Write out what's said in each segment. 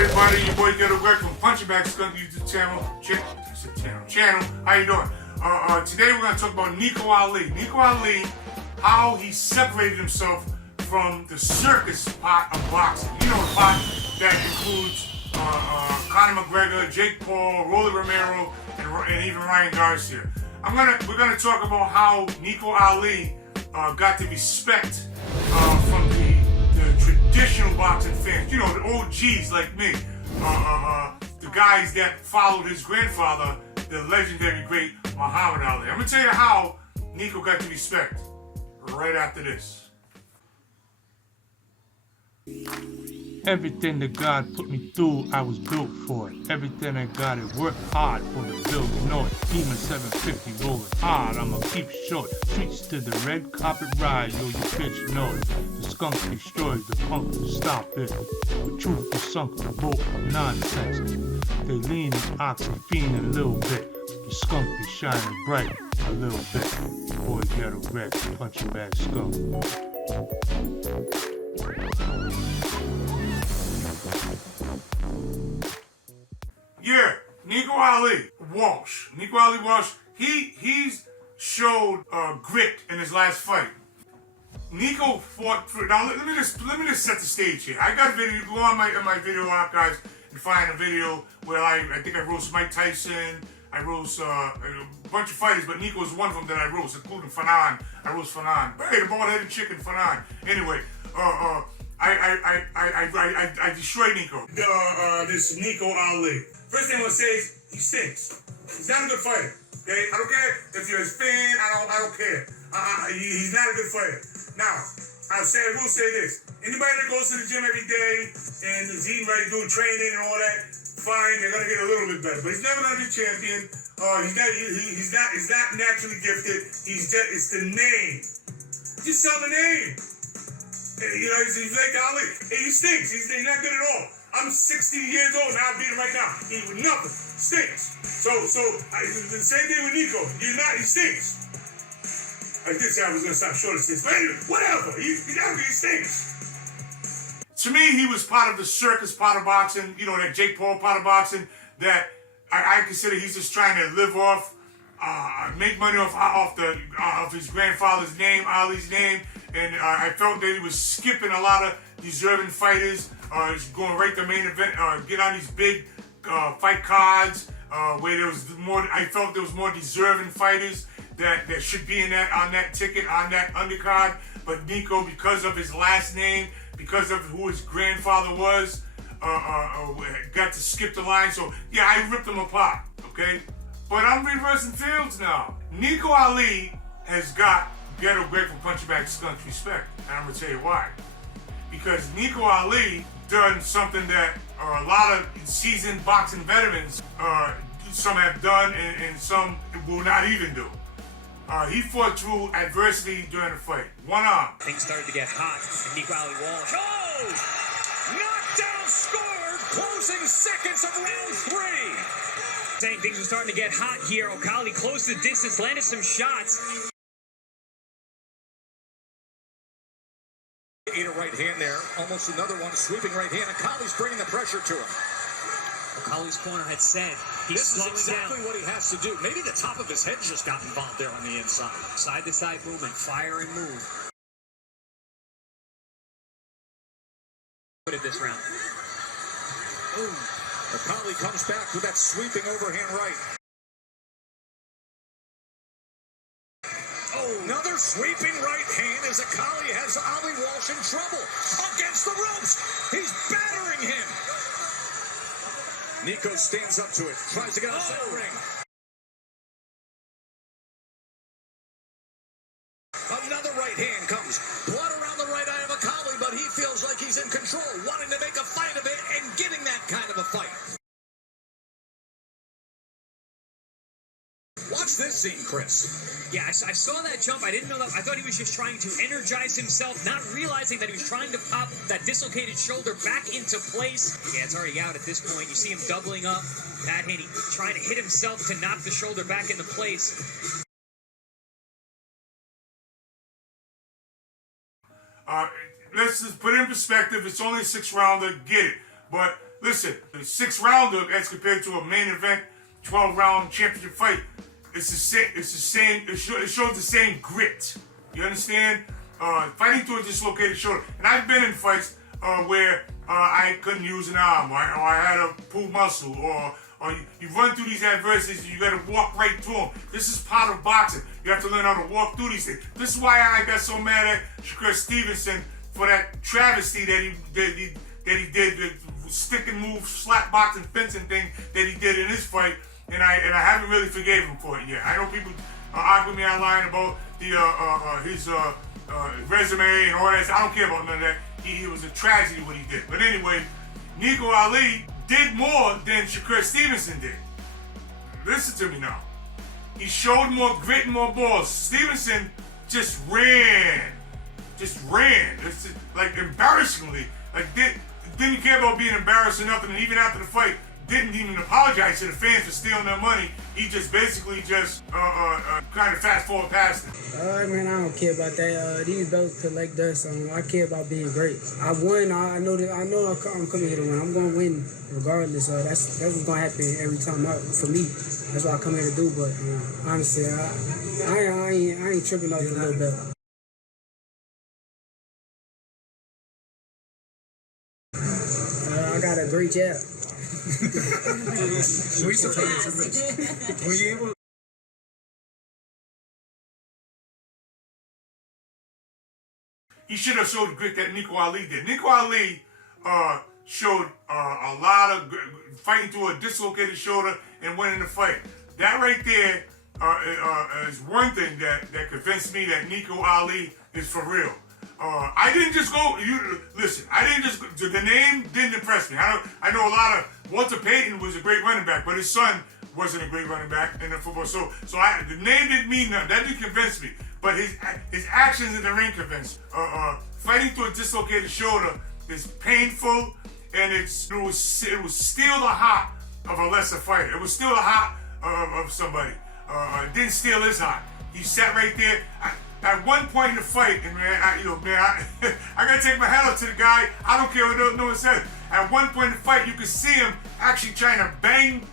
everybody? Your boy Ghetto Greg from Punching Bag Skunk YouTube channel. Channel. How you doing? Today we're going to talk about Nico Ali. Nico Ali, how he separated himself from the circus part of boxing. You know, the part that includes Conor McGregor, Jake Paul, Rolly Romero, and even Ryan Garcia. We're gonna talk about how Nico Ali got the respect from the traditional boxing fans. You know, the OGs like me, the guys that followed his grandfather, the legendary great Muhammad Ali. I'm gonna tell you how Nico got the respect right after this. Everything that God put me through, I was built for it. Everything I got, it worked hard for the bill, you know it. Demon 750 rolling hard, I'ma keep short. Streets to the red carpet ride, yo, you bitch know it. The skunk destroyed, the punk will stop it. The truth was sunk, the boat of nonsense. They lean and ox and fiend a little bit. The skunk be shining bright a little bit. Boy, get a wreck, punching bag skunk. Yeah, Nico Ali Walsh. Nico Ali Walsh, he's showed grit in his last fight. Nico fought for, now let me just set the stage here. I got a video, go on my video archives and find a video where I think I roast Mike Tyson, I roast a bunch of fighters, but Nico is one of them that I roast, including Fanon. I roast Fanon. Hey, the bald-headed chicken, Fanon. Anyway, I destroyed Nico. This Nico Ali. First thing I want to say is he stinks. He's not a good fighter. Okay, I don't care if you're his fan. I don't care. He's not a good fighter. Now, I will say this: anybody that goes to the gym every day and is eating right, doing training and all that, fine. They're gonna get a little bit better, but he's never gonna be champion. He's not naturally gifted. It's the name. Just sell the name. You know, he's like Ali. Hey, he stinks. He's not good at all. I'm 60 years old now. I beat him right now. He with nothing. Stinks. So the same thing with Nico. He stinks. I did say I was gonna stop short of stinks, but anyway, whatever. He stinks. To me, he was part of the circus part of boxing. You know, that Jake Paul part of boxing. That I consider he's just trying to live off, make money off his grandfather's name, Ali's name. And I felt that he was skipping a lot of deserving fighters. Going right to main event, get on these big fight cards where there was more. I felt there was more deserving fighters that should be on that ticket, on that undercard. But Nico, because of his last name, because of who his grandfather was, got to skip the line. So yeah, I ripped him apart. Okay, but I'm reversing fields now. Nico Ali has got Ghetto Greg from Punching Bag Skunk's respect, and I'm gonna tell you why. Because Nico Ali done something that a lot of seasoned boxing veterans, some have done and some will not even do. He fought through adversity during the fight. One arm. Things started to get hot, and Nico Ali Walsh. Oh! Knockdown scored! Closing seconds of round 3. Saying things are starting to get hot here. O'Callaghan close to the distance, landed some shots. Ate a right hand there, almost another one, sweeping right hand, and Colley's bringing the pressure to him. O'Callaghan's corner had said he's slowing exactly down. what he has to do. Maybe the top of his head just got involved there on the inside. Side-to-side movement, fire and move. Put it this round. Ooh. O'Callaghan comes back with that sweeping overhand right. Another sweeping right hand as O'Callaghan has Ali Walsh in trouble. Against the ropes. He's battering him. Nico stands up to it. Tries to get out of the ring. Another right hand comes. Blood around the right eye of O'Callaghan, but he feels like he's in control, wanting to make a fight of it and getting that kind of a fight. Watch this scene, Chris. Yeah, I saw that jump. I didn't know that. I thought he was just trying to energize himself, not realizing that he was trying to pop that dislocated shoulder back into place. Yeah, it's already out at this point. You see him doubling up, that hand, trying to hit himself to knock the shoulder back into place. Let's just put it in perspective. It's only a 6-rounder. Get it. But Listen, the 6th rounder as compared to a main event 12-round championship fight, it's the same. It shows the same grit. You understand? Fighting through a dislocated shoulder, and I've been in fights where I couldn't use an arm, or I had a pulled muscle, or you run through these adversities, you got to walk right through them. This is part of boxing. You have to learn how to walk through these things. This is why I got so mad at Shakur Stevenson for that travesty that he did, the stick and move, slap boxing, fencing thing that he did in his fight, and I haven't really forgave him for it yet. I know people argue me online about his resume and all that. I don't care about none of that. It was a tragedy what he did. But anyway, Nico Ali did more than Shakur Stevenson did. Listen to me now. He showed more grit and more balls. Stevenson just ran. It's just, like, embarrassingly. Like, didn't care about being embarrassed or nothing. And even after the fight, didn't even apologize to the fans for stealing their money. He just basically kind of fast forward past it. Man, I don't care about that. These belts collect dust. I care about being great. I won. I know I'm coming here to win. I'm going to win regardless. That's what's going to happen every time for me. That's what I come here to do. But honestly, I ain't tripping off the little belt. I got a great jab. We surprised. Were you able? He should have showed the grit that Nico Ali did. Nico Ali showed a lot of fighting through a dislocated shoulder and winning the fight. That right there is one thing that convinced me that Nico Ali is for real. I didn't just go. Listen. I didn't just. The name didn't impress me. I know a lot of. Walter Payton was a great running back, but his son wasn't a great running back in the football. So the name didn't mean nothing. That didn't convince me. But his actions in the ring convinced. Fighting through a dislocated shoulder is painful, and it will steal the heart of a lesser fighter. It will steal the heart of somebody. It didn't steal his heart. He sat right there. At one point in the fight, and I gotta take my hat off to the guy. I don't care what no one says. At one point in the fight, you could see him actually trying to bang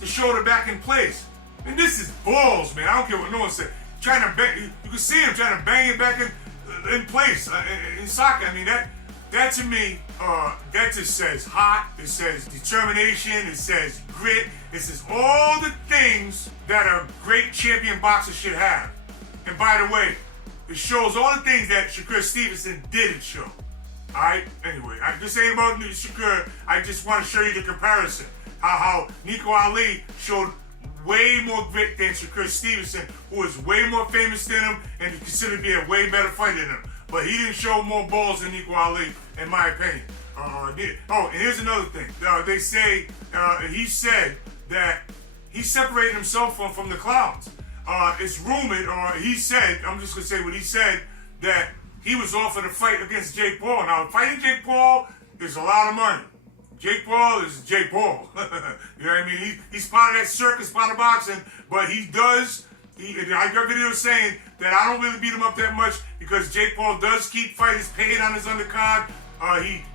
the shoulder back in place. And this is balls, man. I don't care what no one said. Trying to bang, you can see him trying to bang it back in place in soccer. I mean that to me, that just says heart. It says determination. It says grit. It says all the things that a great champion boxer should have. And by the way, it shows all the things that Shakur Stevenson didn't show. Alright? Anyway, I'm just saying about Shakur, I just want to show you the comparison. How Nico Ali showed way more grit than Shakur Stevenson, who is way more famous than him and is considered to be a way better fighter than him. But he didn't show more balls than Nico Ali, in my opinion. And here's another thing. They say, he said that he separated himself from the clowns. It's rumored, or he said, I'm just going to say what he said, that he was offered a fight against Jake Paul. Now, fighting Jake Paul is a lot of money. Jake Paul is Jake Paul. You know what I mean? He's part of that circus, part of boxing, but I got videos saying that I don't really beat him up that much because Jake Paul does keep fighters paid on his undercard.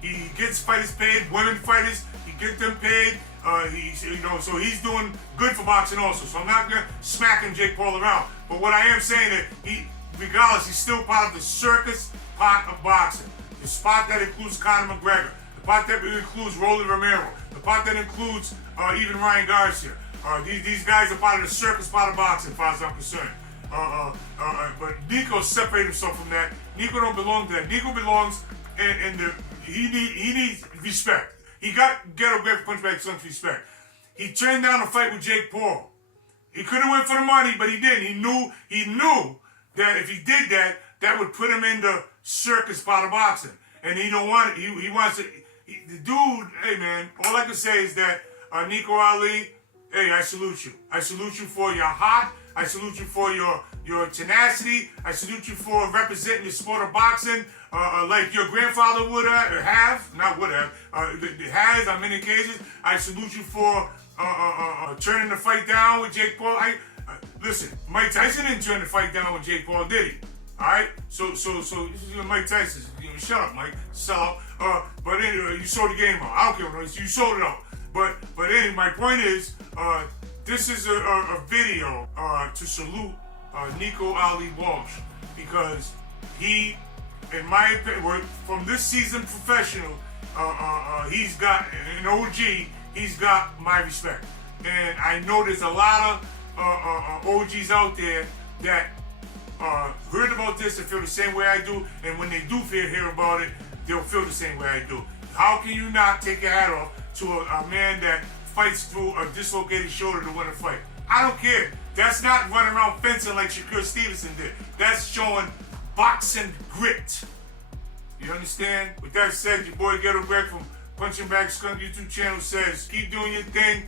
He gets fighters paid, women fighters, he gets them paid. So he's doing good for boxing also. So I'm not gonna smacking Jake Paul around. But what I am saying that regardless, he's still part of the circus part of boxing. The spot that includes Conor McGregor, the part that includes Rolly Romero, the part that includes even Ryan Garcia. These guys are part of the circus part of boxing, as far as I'm concerned. But Nico separated himself from that. Nico don't belong to that. Nico belongs, he needs respect. He got ghetto Greg punchback some respect. He turned down a fight with Jake Paul. He could have went for the money, but he didn't. He knew that if he did that, that would put him in the circus part of boxing. And he don't want it. He wants it. The dude, hey man, all I can say is that Nico Ali, hey, I salute you. I salute you for your heart. I salute you for your tenacity. I salute you for representing the sport of boxing like your grandfather has on many occasions. I salute you for turning the fight down with Jake Paul. Listen, Mike Tyson didn't turn the fight down with Jake Paul, did he? All right, so this is Mike Tyson. Shut up, Mike. Sell out. But anyway, you sold the game out. I don't care what you sold it out. But anyway, my point is, this is a video to salute Nico Ali Walsh, because he, in my opinion, from this seasoned professional, he's got an OG. He's got my respect, and I know there's a lot of OGs out there that heard about this and feel the same way I do, and when they do hear about it, they'll feel the same way I do. How can you not take your hat off to a man that fights through a dislocated shoulder to win a fight? I don't care. That's not running around fencing like Shakur Stevenson did. That's showing boxing grit. You understand? With that said, your boy Ghetto Greg from Punching Bag Skunk YouTube channel says, keep doing your thing.